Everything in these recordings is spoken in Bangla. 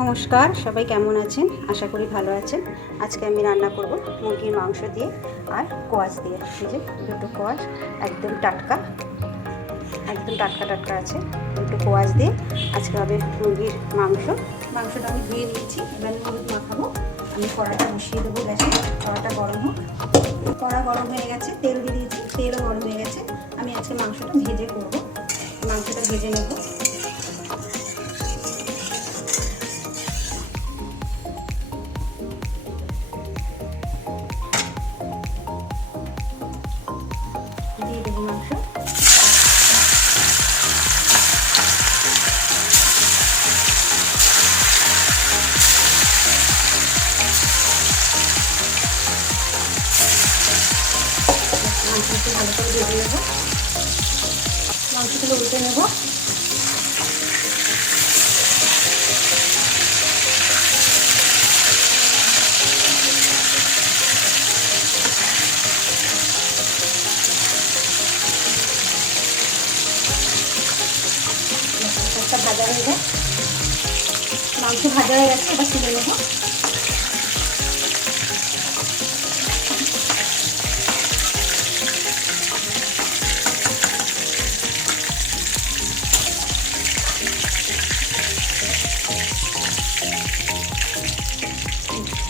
নমস্কার, সবাই কেমন আছেন? আশা করি ভালো আছেন। আজকে আমি রান্না করব মুরগির মাংস দিয়ে আর কোয়াশ দিয়ে। এই যে দুটো কোয়াশ একদম টাটকা টাটকা আছে। দুটো কোয়াশ দিয়ে আজকে হবে মুরগির মাংসটা আমি ধুয়ে নিয়েছি। এবার হলুদ মাখাবো। আমি কড়াটা বসিয়ে দেবো গ্যাসে। কড়াটা গরম হোক। কড়া গরম হয়ে গেছে, তেল দিয়ে দিয়েছি, তেলও গরম হয়ে গেছে। আমি আজকে মাংসটা ভেজে করবো। মাংসটা ভেজে নেবো। দিয়ে দেবো মাংস। মাংসটা ভালো করে ভেজে নেবো। মাংসগুলো উল্টে নেব। একটা ভাজা হয়ে যায়, মাংস ভাজা হয়ে গেছে। এবার তুলে নেব।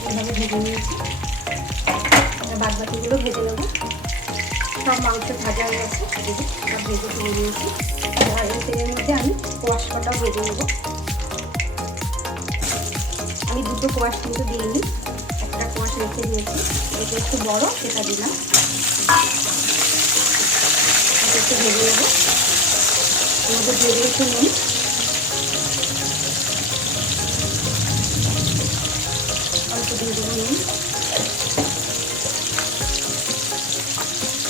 এইভাবে ভেজে নিয়েছি। বাদ বাকিগুলো ভেজে নেব। সব মাংস ভাজা হয়ে গেছে, সব ভেজে তুলে নিয়েছি। আর এই তেলের মধ্যে আমি কোয়াশ কটাও ভেজে নেব। আমি দুটো কোয়াশ কিন্তু দিইনি, একটা কোয়াশ রেখে দিয়েছি। এটা একটু বড়, সেটা দিলাম। এটা একটু ভেজে নেব। এর মধ্যে দিয়ে দিয়েছি নুন, অল্প দিয়ে দেবো নুন,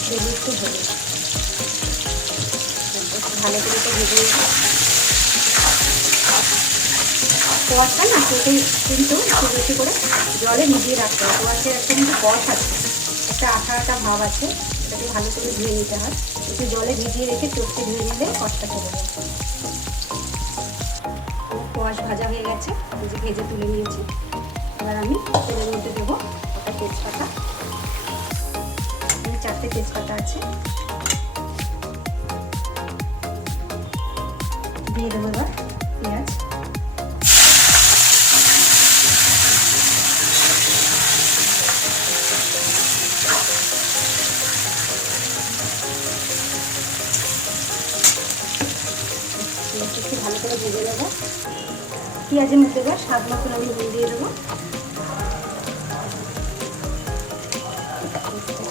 দেবো একটু হলুদ। ভালো করে তো ভেজে নেব। কোয়াশটা না কেটে কিন্তু একটু বেশি করে জলে ভিজিয়ে রাখতে হবে। কোয়াশের একটা কিন্তু কষ আছে, একটা আঠা ভাব আছে, এটাকে ভালো করে ধুয়ে নিতে হয়। একটু জলে ভিজিয়ে রেখে চটকে ধুয়ে নিলে কষটা চলে যায়। কোয়াশ ভাজা হয়ে গেছে, ভেজে তুলে নিয়েছি। এবার আমি তেলের মধ্যে দেবো একটা তেজপাতা। 4টে তেজপাতা আছে, দিয়ে দেবো। এবার পেঁয়াজ, একটু ভালো করে ভেজে নেবো। পেঁয়াজের মধ্যে এবার স্বাদ মতন আমি নুন দিয়ে দেবো।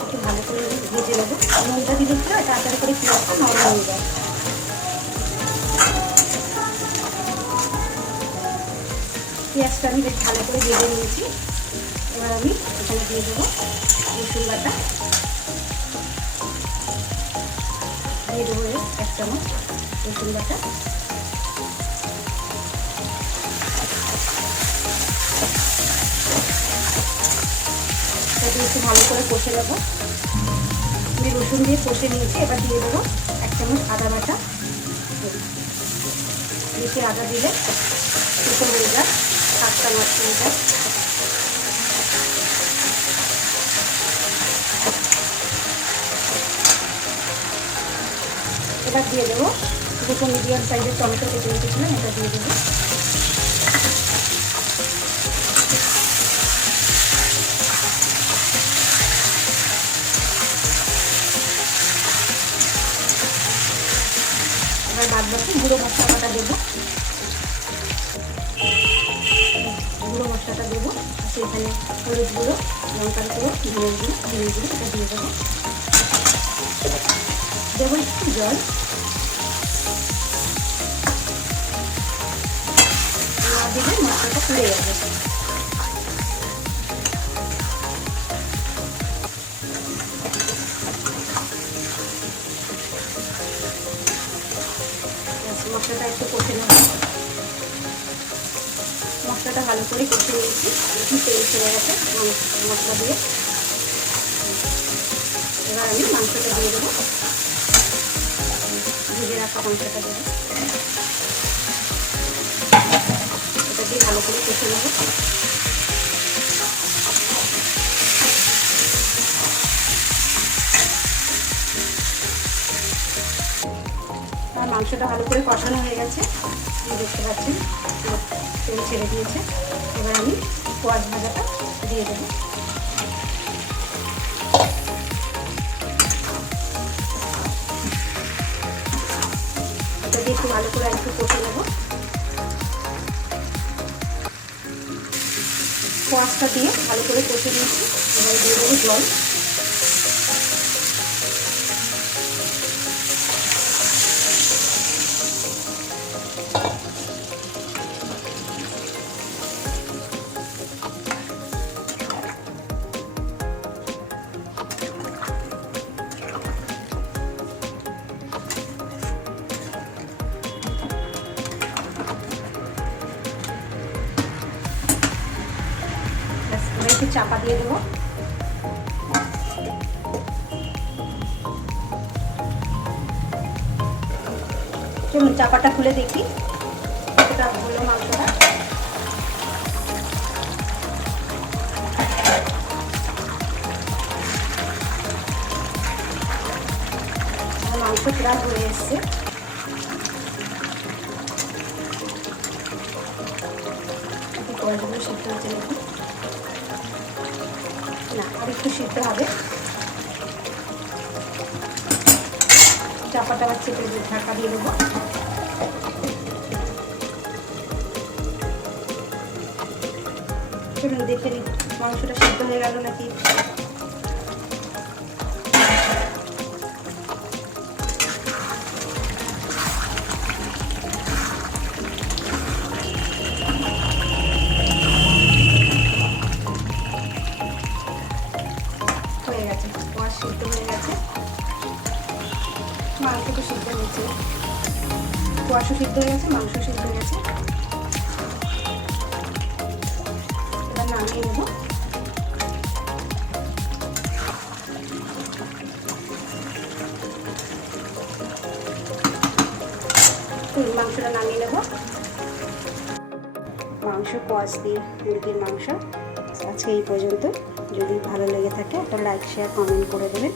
একটু ভালো করে ভেজে নেবো। নুনটা দিলে কি হয়, তাড়াতাড়ি করে পেঁয়াজটা নরম হয়ে যায়। পেঁয়াজটা আমি বেশ ভালো করে ভেজে নিয়েছি। এবার আমি এখানে দিয়ে দেবো রসুন বাটা। দিয়ে দেবো 1 চামচ রসুন বাটা। একটু ভালো করে কষে নেবো। আমি রসুন দিয়ে কষে নিয়েছি। এবার দিয়ে দেবো 1 চামচ আদা বাটা। বেশি আদা দিলে শুকনো হয়ে যায়, স্বাদটা নষ্ট হয়ে যায়। এবার দিয়ে দেবো দুটো মিডিয়াম সাইজের টমেটো কেটে রেখেছিলাম, এটা দিয়ে দেবো। এবার বাদ বাকি গুঁড়ো মশলাটা দেবো। গুঁড়ো মশলাটা দেবো। সেখানে হলুদ গুঁড়ো, লঙ্কার গুঁড়ো, ধনের গুঁড়ো, জিরে গুঁড়ো, এটা দিয়ে দেবো। দেবো একটু জল। না দিলে মশলাটা পুড়ে যাবে। মশলাটা একটু কষে নেব। মশলাটা ভালো করে কষে নিয়েছি। একটু তেল ছেড়ে গেছে মশলা দিয়ে। এবার আমি মাংসটা দিয়ে দেবো। ভেজে রাখা মাংসটা দেবো। দিয়ে ভালো করে কষে নেব। আর মাংসটা ভালো করে কষানো হয়ে গেছে, দেখতে পাচ্ছেন তেল ছেড়ে দিয়েছে। এবার আমি কোয়াশ ভাজাটা দিয়ে দেবো। এটা দিয়ে একটু ভালো করে একটু কষে নেবো। কোয়াশটা দিয়ে ভালো করে কষে নিয়েছি। এবার দিয়ে দেবো জল। একটু চাপা দিয়ে দেবো। চলুন চাপাটা খুলে দেখি কতটা হলো মাংসটা। মাংস প্রায় হয়ে এসছে। কড়াইগুলো সিদ্ধ হচ্ছে দেখুন। না, আর একটু সিদ্ধ হবে। চাপাটা আবার চেপে দিয়ে ঢাকা দিয়ে দেবো। চলুন দেখে নিই মাংসটা সিদ্ধ হয়ে গেল নাকি। হয়ে গেছে, মাছ সিদ্ধ হয়ে গেছে। মাংস তো সিদ্ধ হয়েছে, কোয়াশও সিদ্ধ হয়ে গেছে, মাংস সিদ্ধ হয়ে গেছে। এবার নামিয়ে নেব। মাংসটা নামিয়ে নেব। মাংস কোয়াশ দিয়ে মুরগির মাংস আজকে এই পর্যন্ত। যদি ভালো লেগে থাকে একটা লাইক শেয়ার কমেন্ট করে দেবেন।